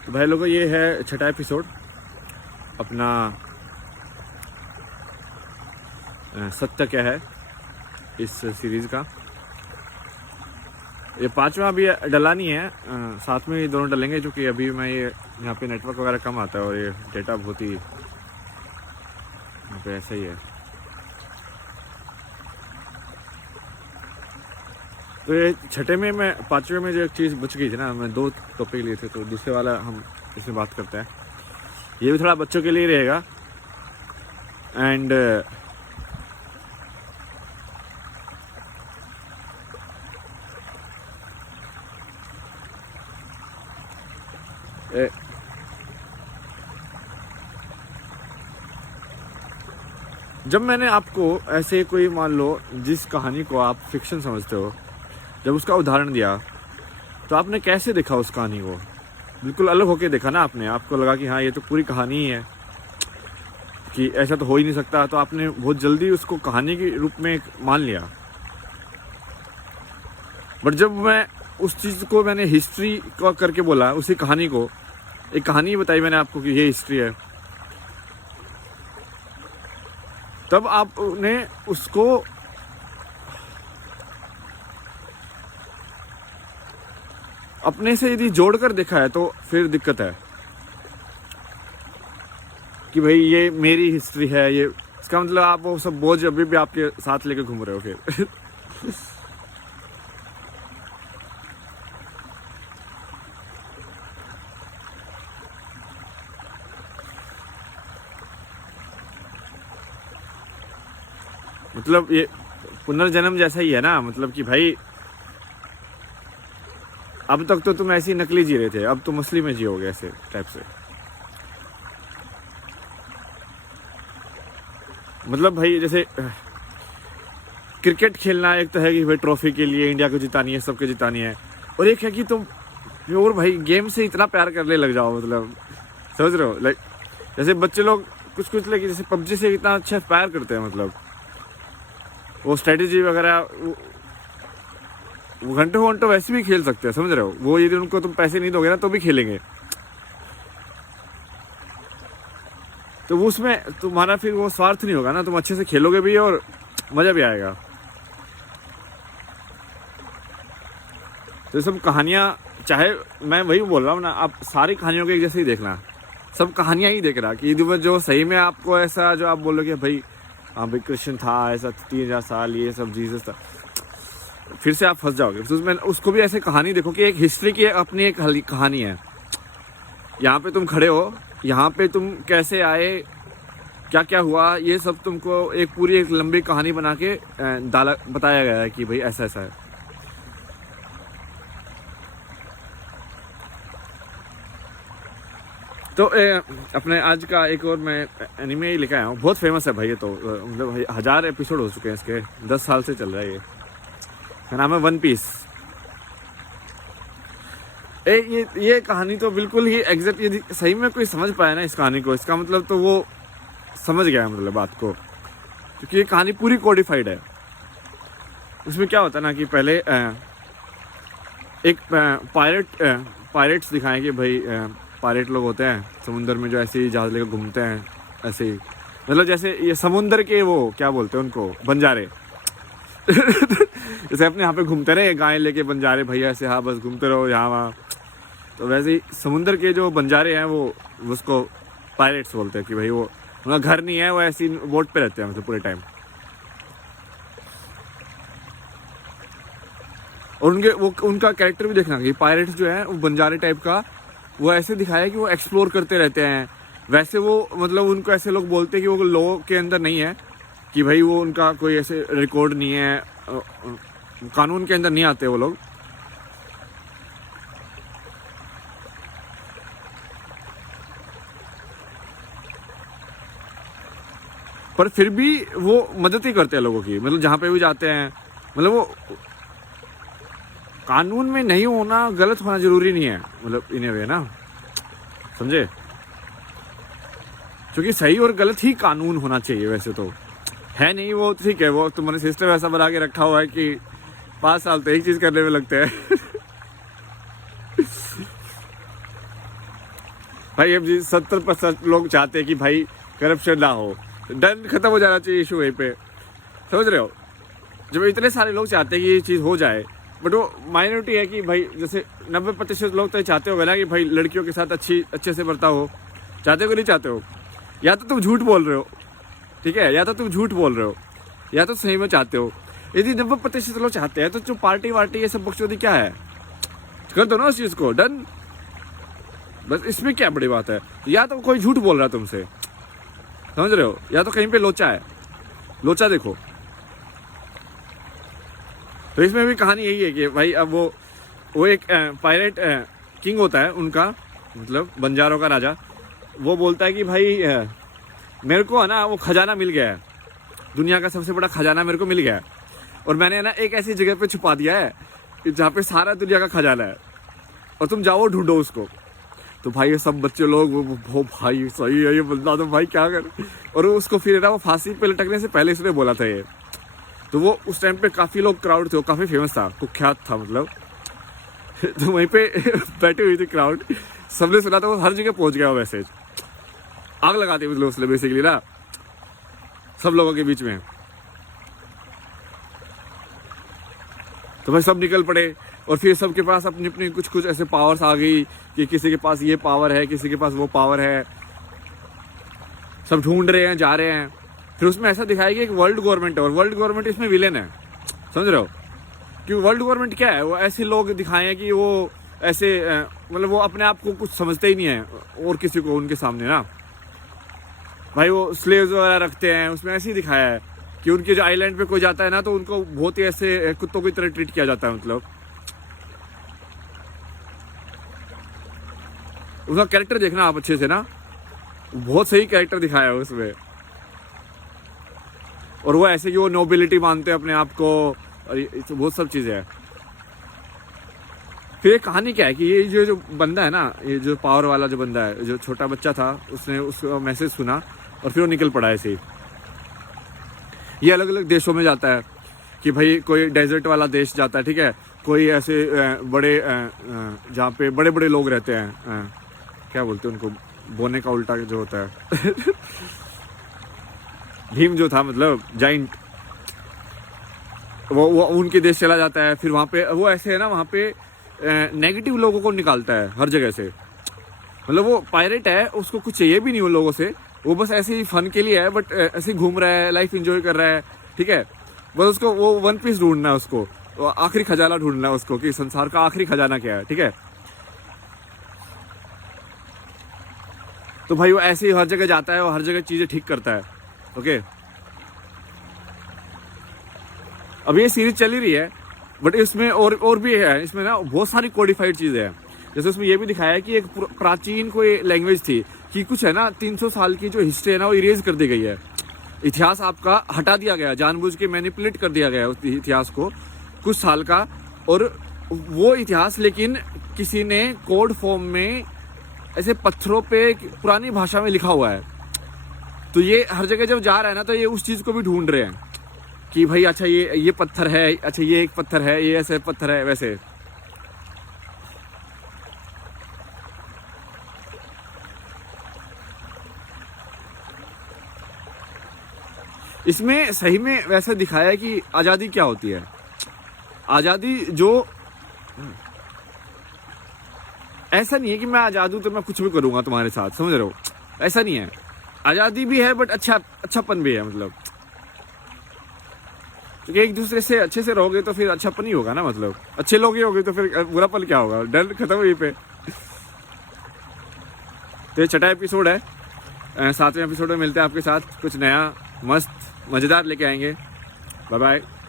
तो भाई लोगों, ये है छठा एपिसोड अपना सत्य क्या है इस सीरीज़ का। ये पांचवा अभी डला नहीं है, साथ में ये दोनों डलेंगे, जो कि अभी मैं ये यहाँ पे नेटवर्क वगैरह कम आता है और ये डेटा बहुत ही यहाँ पे ऐसा ही है। तो ये छठे में मैं पांचवे में जो एक चीज़ बच गई थी ना, मैं दो टॉपिक लिए थे, तो दूसरे वाला हम इसमें बात करते हैं। ये भी थोड़ा बच्चों के लिए रहेगा एंड जब मैंने आपको ऐसे कोई, मान लो जिस कहानी को आप फिक्शन समझते हो, जब उसका उदाहरण दिया तो आपने कैसे देखा उस कहानी को? बिल्कुल अलग होके देखा ना आपने। आपको लगा कि हाँ ये तो पूरी कहानी ही है, कि ऐसा तो हो ही नहीं सकता, तो आपने बहुत जल्दी उसको कहानी के रूप में मान लिया। बट जब मैं उस चीज़ को मैंने हिस्ट्री का करके बोला, उसी कहानी को एक कहानी बताई मैंने आपको कि ये हिस्ट्री है, तब आपने उसको अपने से यदि जोड़कर देखा है तो फिर दिक्कत है कि भाई ये मेरी हिस्ट्री है। ये इसका मतलब आप वो सब बोझ अभी भी आपके साथ लेके घूम रहे हो फिर। मतलब ये पुनर्जन्म जैसा ही है ना, मतलब कि भाई अब तक तो तुम ऐसी नकली जी रहे थे, अब तुम असली में जियोगे ऐसे टाइप से। मतलब भाई जैसे क्रिकेट खेलना एक तो है कि भाई ट्रॉफी के लिए इंडिया को जितानी है, सबके जितानी है, और एक है कि तुम और भाई गेम से इतना प्यार करने लग जाओ। मतलब समझ रहे हो? लाइक जैसे बच्चे लोग कुछ लेकिन जैसे पबजी से इतना अच्छा प्यार करते हैं, मतलब वो स्ट्रेटेजी वगैरह वो घंटों वैसे भी खेल सकते हैं, समझ रहे हो? वो यदि उनको तुम पैसे नहीं दोगे ना तो भी खेलेंगे। तो वो उसमें तुम्हारा फिर वो स्वार्थ नहीं होगा ना, तुम अच्छे से खेलोगे भी और मज़ा भी आएगा। तो ये सब कहानियाँ, चाहे मैं वही बोल रहा हूँ ना, आप सारी कहानियों के एक जैसे ही देखना, सब कहानियाँ ही देख रहा कि जो सही में आपको ऐसा जो आप बोलोगे भाई हाँ भाई कृष्ण था, ऐसा 3000 साल ये सब जीसस था, फिर से आप फंस जाओगे। तो उसमें उसको भी ऐसे कहानी देखो कि एक हिस्ट्री की अपनी एक कहानी है। यहाँ पे तुम खड़े हो, यहाँ पे तुम कैसे आए, क्या क्या हुआ, ये सब तुमको एक पूरी एक लंबी कहानी बना के बताया गया है कि भाई ऐसा ऐसा है। तो अपने आज का एक और मैं एनिमे ही लेकर आया हूँ, बहुत फेमस है भाई ये तो, मतलब 1000 एपिसोड हो चुके हैं इसके, 10 साल से चल रहा है ये। इसका नाम है वन पीस। ये कहानी तो बिल्कुल ही एग्जैक्ट, यदि सही में कोई समझ पाया ना इस कहानी को, इसका मतलब तो वो समझ गया मतलब बात को, क्योंकि ये कहानी पूरी कोडिफाइड है। उसमें क्या होता है ना कि पहले एक पायरेट्स दिखाएं कि भाई पायरेट लोग होते हैं समुंदर में जो ऐसे ही जहाज लेकर घूमते हैं, ऐसे ही मतलब जैसे ये समुंदर के वो क्या बोलते हैं उनको, बंजारे। जैसे अपने यहाँ पे घूमते रहे गाय लेके बंजारे भैया ऐसे, हाँ बस घूमते रहो यहाँ वहाँ, तो वैसे ही समुंदर के जो बंजारे हैं वो उसको पायरेट्स बोलते हैं कि भाई वो उनका घर नहीं है, वो ऐसी बोट पे रहते हैं मतलब पूरे टाइम। और उनका कैरेक्टर भी देखना कि पायरेट्स जो है वो बंजारे टाइप का, वो ऐसे दिखाया कि वो एक्सप्लोर करते रहते हैं। वैसे वो मतलब उनको ऐसे लोग बोलते हैं कि वो लॉ के अंदर नहीं है, कि भाई वो उनका कोई ऐसे रिकॉर्ड नहीं है, कानून के अंदर नहीं आते वो लोग। पर फिर भी वो मदद ही करते हैं लोगों की, मतलब जहाँ पे भी जाते हैं। मतलब वो कानून में नहीं होना, गलत होना जरूरी नहीं है, मतलब इन ए वे ना, समझे? क्योंकि सही और गलत ही कानून होना चाहिए, वैसे तो है नहीं वो ठीक है, वो तुम्हारे सिस्टम ऐसा बना के रखा हुआ है कि 5 साल तो एक चीज करने में लगते हैं। भाई अब 70% लोग चाहते हैं कि भाई करप्शन ना हो, डन खत्म हो जाना चाहिए इशू वहीं पे, समझ रहे हो। जब इतने सारे लोग चाहते हैं कि ये चीज़ हो जाए, बट वो माइनॉरिटी है कि भाई जैसे 90% लोग तो चाहते हो ना कि भाई लड़कियों के साथ अच्छे से बर्ताव हो, चाहते हो कि नहीं चाहते हो? या तो तुम झूठ बोल रहे हो, ठीक है, या तो तुम झूठ बोल रहे हो, या तो सही में चाहते हो। यदि 90% लोग चाहते हैं तो जो पार्टी वार्टी ये सब बकचोदी क्या है, कर दो ना उस चीज़ को, डन। बस इसमें क्या बड़ी बात है? या तो कोई झूठ बोल रहा है तुमसे, समझ रहे हो, या तो कहीं पे लोचा है, लोचा देखो। तो इसमें भी कहानी यही है कि भाई अब वो एक पायरेट किंग होता है उनका, मतलब बंजारों का राजा। वो बोलता है कि भाई मेरे को है ना वो खजाना मिल गया है, दुनिया का सबसे बड़ा खजाना मेरे को मिल गया है, और मैंने ना एक ऐसी जगह पे छुपा दिया है जहाँ पे सारा दुनिया का खजाना है, और तुम जाओ ढूंढो उसको। तो भाई ये सब बच्चे लोग वो भाई सही है ये बंदा, तो भाई क्या कर। और उसको फिर ना वो फांसी पे लटकने से पहले इसने बोला था ये। तो वो उस टाइम पे काफ़ी लोग क्राउड थे, वो काफ़ी फेमस था, कुख्यात था मतलब। तो वहीं पे बैठी हुई थी क्राउड, सबने सुना, तो वो हर जगह पहुंच गया वो मैसेज, आग लगाते मतलब उसने बेसिकली ना सब लोगों के बीच में। तो भाई सब निकल पड़े, और फिर सबके पास अपनी अपनी कुछ ऐसे पावर्स आ गई कि किसी के पास ये पावर है, किसी के पास वो पावर है, सब ढूंढ रहे हैं, जा रहे हैं। फिर उसमें ऐसा दिखाया कि एक वर्ल्ड गवर्नमेंट है, और वर्ल्ड गवर्नमेंट इसमें विलेन है, समझ रहे हो। कि वर्ल्ड गवर्नमेंट क्या है, वो ऐसे लोग दिखाए हैं कि वो ऐसे मतलब वो अपने आप को कुछ समझते ही नहीं है और किसी को उनके सामने ना, भाई वो स्लेव्स वगैरह रखते हैं। उसमें ऐसे ही दिखाया है कि उनके जो आइलैंड पे कोई जाता है ना, तो उनको बहुत ही ऐसे कुत्तों की तरह ट्रीट किया जाता है, मतलब उसका कैरेक्टर देखना आप अच्छे से ना, बहुत सही कैरेक्टर दिखाया है उसमें। और वो ऐसे कि वो नोबिलिटी मानते हैं अपने आप को, और बहुत सब चीज़ें हैं। फिर एक कहानी क्या है कि ये जो बंदा है ना, ये जो पावर वाला जो बंदा है, जो छोटा बच्चा था, उसने उसका मैसेज सुना और फिर वो निकल पड़ा ऐसे ही। ये अलग अलग देशों में जाता है कि भाई कोई डेजर्ट वाला देश जाता है, ठीक है, कोई ऐसे बड़े जहाँ पे बड़े बड़े लोग रहते हैं, क्या बोलते हैं उनको, बोने का उल्टा जो होता है भीम जो था, मतलब जाइंट, वो उनके देश चला जाता है। फिर वहाँ पे वो ऐसे है ना, वहाँ पे नेगेटिव लोगों को निकालता है हर जगह से। मतलब वो पायरेट है, उसको कुछ चाहिए भी नहीं उन लोगों से, वो बस ऐसे ही फन के लिए है, बट ऐसे ही घूम रहा है, लाइफ एंजॉय कर रहा है, ठीक है। बस उसको वो वन पीस ढूंढना है, उसको आखिरी खजाना ढूंढना है उसको, कि संसार का आखिरी खजाना क्या है, ठीक है। तो भाई वो ऐसे ही हर जगह जाता है और हर जगह चीज़ें ठीक करता है, ओके। अब ये सीरीज चल ही रही है, बट इसमें और भी है, इसमें ना बहुत सारी कोडिफाइड चीज़ें हैं। जैसे उसमें ये भी दिखाया है कि एक प्राचीन कोई लैंग्वेज थी, कि कुछ है ना 300 साल की जो हिस्ट्री है ना, वो इरेज कर दी गई है। इतिहास आपका हटा दिया गया, जानबूझ के मैनिपुलेट कर दिया गया उस इतिहास को कुछ साल का। और वो इतिहास लेकिन किसी ने कोड फॉर्म में ऐसे पत्थरों पे पुरानी भाषा में लिखा हुआ है। तो ये हर जगह जब जा रहा है ना, तो ये उस चीज़ को भी ढूंढ रहे हैं कि भाई अच्छा ये पत्थर है, अच्छा ये एक पत्थर है, ये ऐसे पत्थर है, वैसे। इसमें सही में वैसे दिखाया है कि आज़ादी क्या होती है। आज़ादी जो ऐसा नहीं है कि मैं आज़ाद हूं तो मैं कुछ भी करूंगा तुम्हारे साथ, समझ रहे हो, ऐसा नहीं है। आज़ादी भी है, बट अच्छापन भी है, मतलब तो एक दूसरे से अच्छे से रहोगे तो फिर अच्छापन ही होगा ना, मतलब अच्छे लोग ही होगे तो फिर बुरापन क्या होगा, डर खत्म यहीं पे। तो ये छठा एपिसोड है, 7वें एपिसोड में मिलते हैं आपके साथ, कुछ नया मस्त मज़ेदार लेके आएंगे। Bye bye.